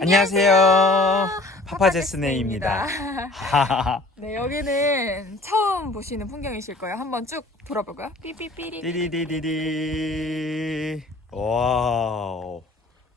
안녕하세요. 파파제스네입니다. 네, 여기는 처음 보시는 풍경이실 거예요. 한번 쭉 돌아볼까요? 삐삐삐리. 띠리리리리. 와우.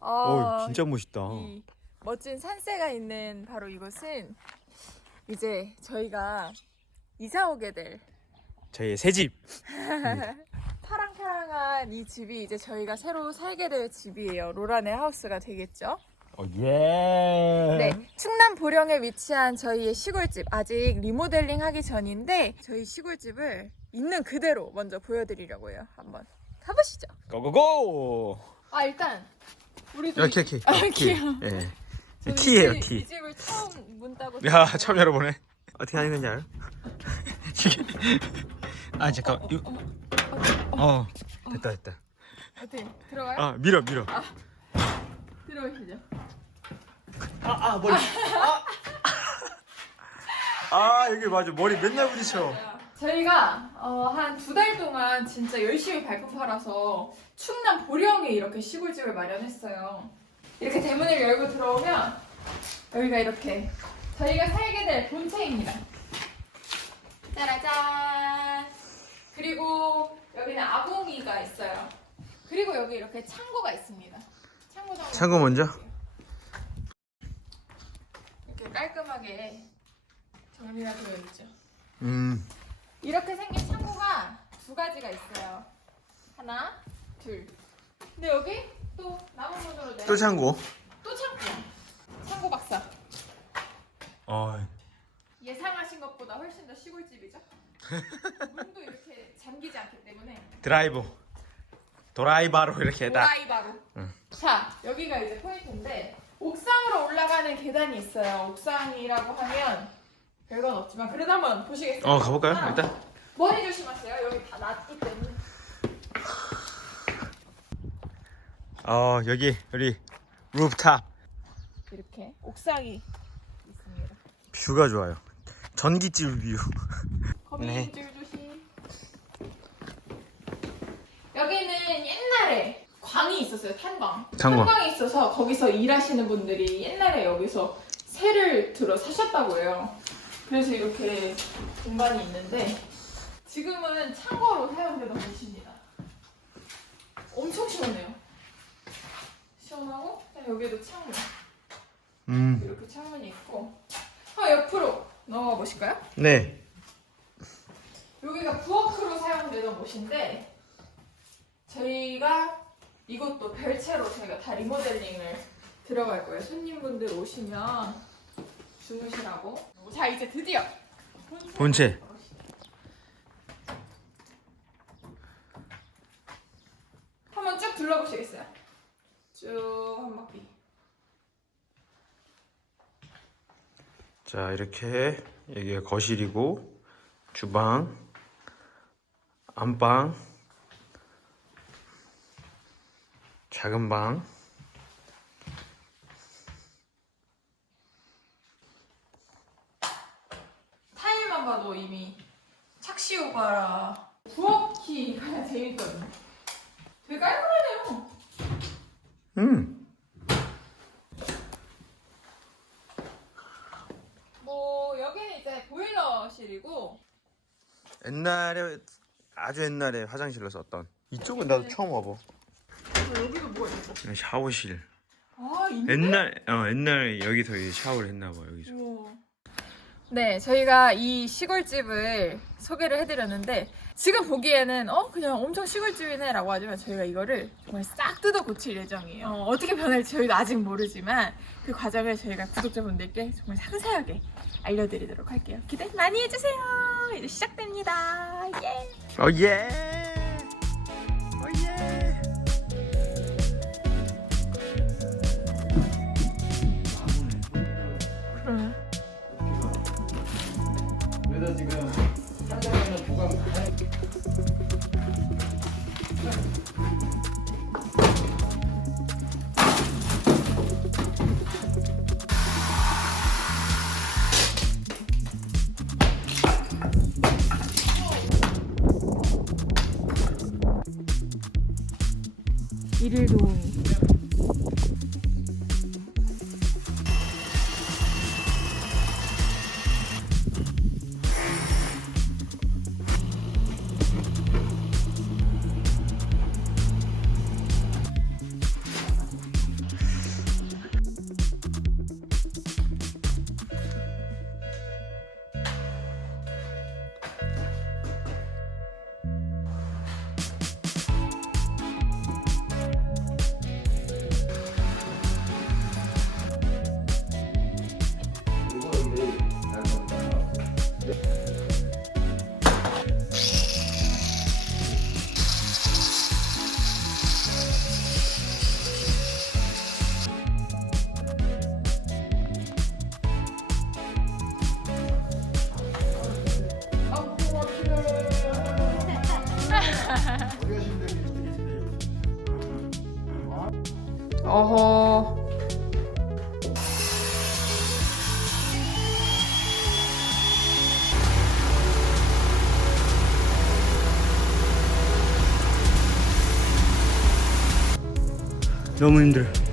오, 진짜 멋있다. 어, 이 멋진 산세가 있는 바로 이곳은 이제 저희가 이사 오게 될 저희의 새 집. 파랑파랑한 이 집이 이제 저희가 새로 살게 될 집이에요. 로란의 하우스가 되겠죠? 어, 예. 네, 충남 보령에 위치한 저희의 시골집 아직 리모델링 하기 전인데 저희 시골집을 있는 그대로 먼저 보여드리려고 해요. 한번 가보시죠. 고고고. 아 일단 우리도 여기 키, 키. 아, 키. 키요. 예. 저는 키예요, 이, 키. 이 집을 처음 문 따고 야, 들어왔어요. 처음 열어보네. 어떻게 하는 건지 알아? 아, 잠깐. 이 어, 됐다, 됐다. 어떻게 들어가요? 아, 밀어, 밀어. 들어오시죠. 아, 아, 머리. 아, 아 여기 맞아. 머리 맨날 부딪혀. 저희가 어, 한 두 달 동안 진짜 열심히 발품 팔아서 충남 보령에 이렇게 시골집을 마련했어요. 이렇게 대문을 열고 들어오면 여기가 이렇게 저희가 살게 될 본체입니다. 짜라짠. 그리고 여기는 아궁이가 있어요. 그리고 여기 이렇게 창고가 있습니다. 창고 먼저? 이렇게 깔끔하게 정리가 되어 있죠. 음. 이렇게 생긴 창고가 두 가지가 있어요. 하나, 둘. 근데 여기 또 남은 문으로 내. 또 창고. 또 창고. 창고 박사. 어, 예상하신 것보다 훨씬 더 시골집이죠. 문도 이렇게 잠기지 않기 때문에 드라이브. 도라이바로 이렇게 딱. 오라이바로. 응. 자, 여기가 이제 포인트인데 옥상으로 올라가는 계단이 있어요. 옥상이라고 하면 별건 없지만 그래도 한번 보시겠어요? 어, 가볼까요? 하나. 일단. 머리 조심하세요. 여기 다 낮기 때문에. 어, 여기 우리 루프탑. 이렇게 옥상이 있습니다. 뷰가 좋아요. 전기질 뷰. 거미줄 조심. 여기는 옛날에 광이 있었어요. 탄광. 탄광. 탄광 이 있어서 거기서 일하시는 분들이 옛날에 여기서 새를 들어 사셨다고 해요. 그래서 이렇게 공간이 있는데 지금은 창고로 사용되는 곳입니다. 엄청 시원해요. 시원하고 여기에도 창문. 음. 이렇게 창문이 있고 한번 옆으로 넘어가 보실까요? 네. 여기가 부엌으로 사용되던 곳인데 저희가 이것도 별채로 저희가 다 리모델링을 들어갈 거예요. 손님분들 오시면 주무시라고. 자 이제 드디어 본체. 한번 쭉 둘러보시겠어요? 쭉 한 바퀴. 자, 이렇게 여기가 거실이고 주방, 안방, 작은 방. 타일만 봐도 이미 착시오바라 부엌키가 재밌거든요. 되게 깔끔하네요. 음. 뭐 여기는 이제 보일러실이고 옛날에 아주 옛날에 화장실로 썼던 이쪽은 나도 처음 와봐. 뭐가 있어? 샤워실. 아 있네. 옛날 어 옛날에 여기서 이제 샤워를 했나 봐 여기서. 네, 저희가 이 시골집을 소개를 해드렸는데 지금 보기에는 어 그냥 엄청 시골집이네라고 하지만 저희가 이거를 정말 싹 뜯어 고칠 예정이에요. 어, 떻게 변할지 저희도 아직 모르지만 그 과정을 저희가 구독자분들께 정말 상세하게 알려드리도록 할게요. 기대 많이 해주세요. 이제 시작됩니다. 예. 어 예. 어 예. 일일 어허. 너무 힘들어.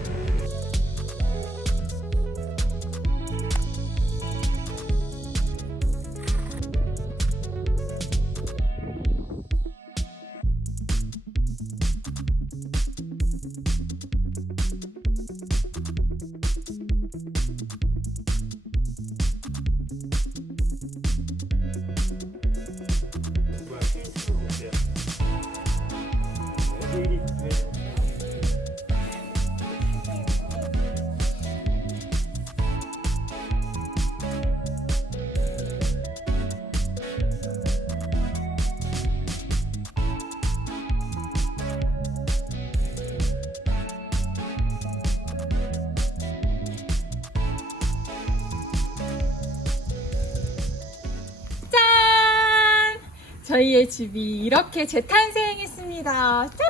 저희의 집이 이렇게 재탄생했습니다. 짜라란!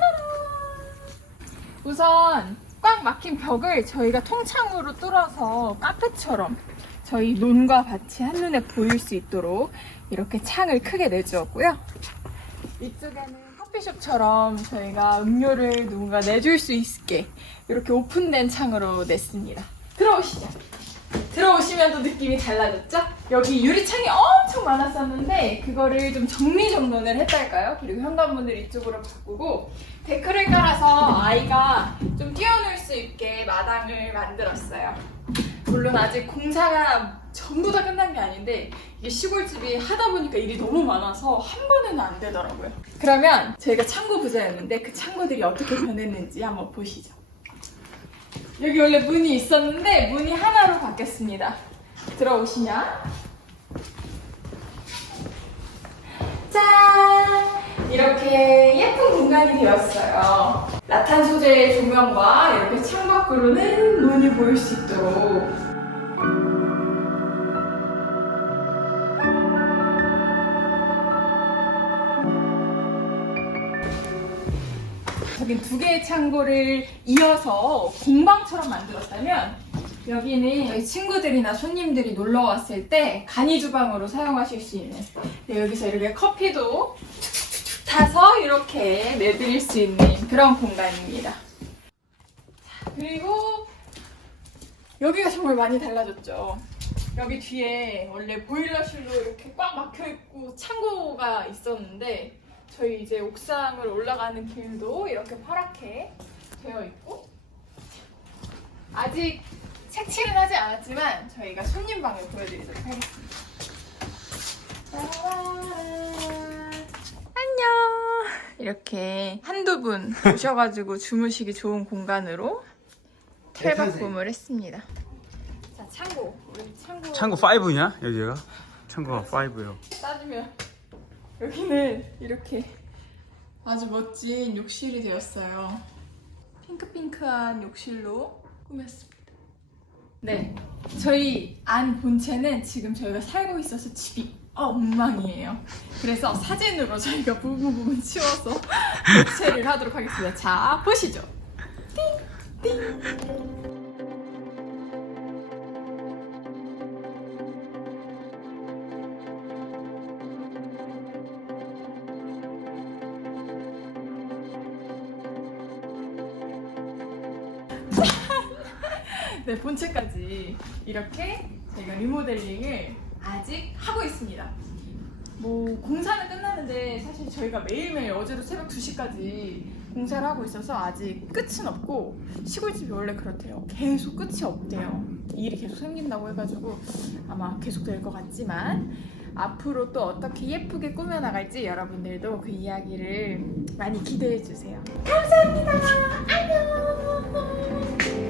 우선 꽉 막힌 벽을 저희가 통창으로 뚫어서 카페처럼 저희 논과 밭이 한눈에 보일 수 있도록 이렇게 창을 크게 내주었고요. 이쪽에는 커피숍처럼 저희가 음료를 누군가 내줄 수 있게 이렇게 오픈된 창으로 냈습니다. 들어오시죠. 들어오시면 또 느낌이 달라졌죠? 여기 유리창이 엄청 많았었는데 그거를 좀 정리정돈을 했달까요? 그리고 현관문을 이쪽으로 바꾸고 데크를 깔아서 아이가 좀 뛰어놀 수 있게 마당을 만들었어요. 물론 아직 공사가 전부 다 끝난 게 아닌데 이게 시골집이 하다 보니까 일이 너무 많아서 한 번에는 안 되더라고요. 그러면 저희가 창고 부자였는데 그 창고들이 어떻게 변했는지 한번 보시죠. 여기 원래 문이 있었는데 문이 하나로 바뀌었습니다. 들어오시냐? 짠! 이렇게 예쁜 공간이 되었어요. 라탄 소재의 조명과 이렇게 창밖으로는 눈이 보일 수 있도록 여긴 두 개의 창고를 이어서 공방처럼 만들었다면 여기는 저희 친구들이나 손님들이 놀러 왔을 때 간이 주방으로 사용하실 수 있는 네, 여기서 이렇게 커피도 타서 이렇게 내드릴 수 있는 그런 공간입니다. 자, 그리고 여기가 정말 많이 달라졌죠. 여기 뒤에 원래 보일러실로 이렇게 꽉 막혀 있고 창고가 있었는데 저희 이제 옥상을 올라가는 길도 이렇게 파랗게 되어 있고 아직 색칠은 하지 않았지만 저희가 손님 방을 보여드리도록 하겠습니다. 안녕. 이렇게 한두 분 오셔가지고 주무시기 좋은 공간으로 탈바꿈을 했습니다. 자 창고 우리 창고 창고 5냐 여기가? 창고가 5요. 따지면 여기는 이렇게 아주 멋진 욕실이 되었어요. 핑크핑크한 욕실로 꾸몄습니다. 네, 저희 안 본체는 지금 저희가 살고 있어서 집이 엉망이에요. 그래서 사진으로 저희가 부분 부분 치워서 교체를 하도록 하겠습니다. 자, 보시죠. 띵, 띵. 네, 본체까지 이렇게 저희가 리모델링을 아직 하고 있습니다. 뭐 공사는 끝났는데 사실 저희가 매일매일 어제도 새벽 2시까지 공사를 하고 있어서 아직 끝은 없고 시골집이 원래 그렇대요. 계속 끝이 없대요. 일이 계속 생긴다고 해가지고 아마 계속 될 것 같지만 앞으로 또 어떻게 예쁘게 꾸며나갈지 여러분들도 그 이야기를 많이 기대해 주세요. 감사합니다. 안녕.